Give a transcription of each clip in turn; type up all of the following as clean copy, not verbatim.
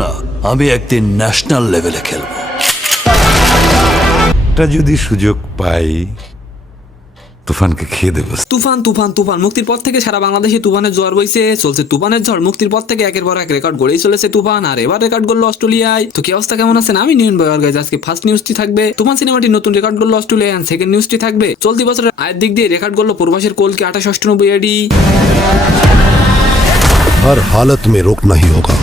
না, আমি একদিন ন্যাশনাল লেভেলে খেলবো। এটা যদি সুযোগ পাই তুফানকে খেয়ে দেবো। তুফান তুফান তুফান মুক্তির পর থেকে সারা বাংলাদেশে তুফানের ঝড় বইছে, চলছে তুফানের ঝড়। মুক্তির পর থেকে একের পর এক রেকর্ড গড়েই চলেছে তুফান, আর এবার রেকর্ড করলো অস্ট্রেলিয়ায়। তো কি অবস্থা, কেমন আছেন? আমি নিউন বয়ার গাইজ। আজকে ফার্স্ট নিউজটি থাকবে তুফান সিনেমাটি নতুন রেকর্ড করলো অস্ট্রেলিয়া, এন্ড সেকেন্ড নিউজটি থাকবে চলতি বছরের আয়ের দিক দিয়ে রেকর্ড করলো প্রবাসের কলকে 2898 এডি। हर हालत में रोकना ही होगा।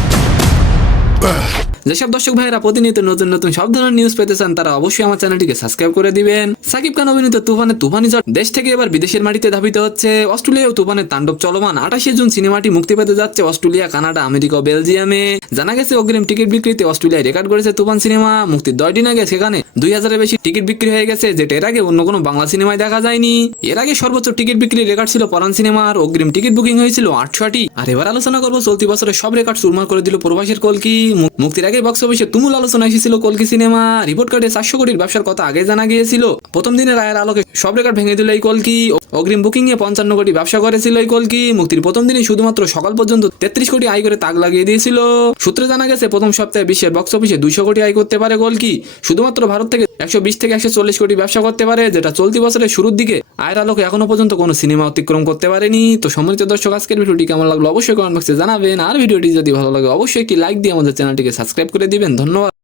যেসব দর্শক ভাইয়েরা প্রতিনিয়ত নতুন নতুন সব ধরনের নিউজ পেতে চান তারা অবশ্যই আমার চ্যানেলটিকে সাবস্ক্রাইব করে দিবেন। সাকিব খান অভিনীত তুফানের তুফানি ঝড় দেশ থেকে এবার বিদেশের মাটিতে ধাবিত হচ্ছে। অস্ট্রেলিয়াও তুফানের তাণ্ডব চলমান। 28 জুন সিনেমাটি মুক্তি পেতে যাচ্ছে অস্ট্রেলিয়া, কানাডা, আমেরিকা ও বেলজিয়ামে। জানা গেছে অগ্রিম টিকিট বিক্রিতে অস্ট্রেলিয়ায় রেকর্ড করেছে তুফান সিনেমা। মুক্তির 10 দিন আগে সেখানে 2000-এর বেশি টিকিট বিক্রি হয়ে গেছে, যেটা এর আগে অন্য কোনো বাংলা সিনেমায় দেখা যায়নি। এর আগে সর্বোচ্চ টিকিট বিক্রির রেকর্ড ছিল পরান সিনেমার, অগ্রিম টিকিট বুকিং হয়েছিল 800টি। আর এবার আলোচনা করবো চলতি বছরের সব রেকর্ড চুরমার করে দিল প্রবাসের কলকি। মুক্তির আগে বক্স অফিসে তুমুল আলোচনা এসেছিল কলকি সিনেমা। রিপোর্ট কার্ডে 400 কোটির ব্যবসার কথা আগে জানা গিয়েছিল। প্রথম দিনের আয়ের আলোকে সব রেকর্ড ভেঙে দিল এই কলকি। অগ্রিম বুকিং এ 55 কোটি ব্যবসা করেছিল এই কলকি। মুক্তির প্রথম দিনে শুধুমাত্র সকাল পর্যন্ত 33 কোটি আয় করে তাক লাগিয়ে দিয়েছিল। সূত্রে জানা গেছে প্রথম সপ্তাহে বিশ্বের বক্স অফিসে 200 কোটি আয় করতে পারে কলকি। শুধুমাত্র ভারত থেকে 120 থেকে 140 কোটি ব্যবসা করতে পারে, যেটা চলতি বছরের শুরুর দিকে আয়ের আলোকে এখনো পর্যন্ত কোনো সিনেমা অতিক্রম করতে পারেনি। তো সম্মানিত দর্শক, আজকের ভিডিওটি কেমন লাগলো অবশ্যই কমেন্ট বক্সে জানাবেন। আর ভিডিওটি যদি ভালো লাগে অবশ্যই একটি লাইক দিয়ে আমাদের চ্যানেলটিকে সাবস্ক্রাইব করে দিবেন। ধন্যবাদ।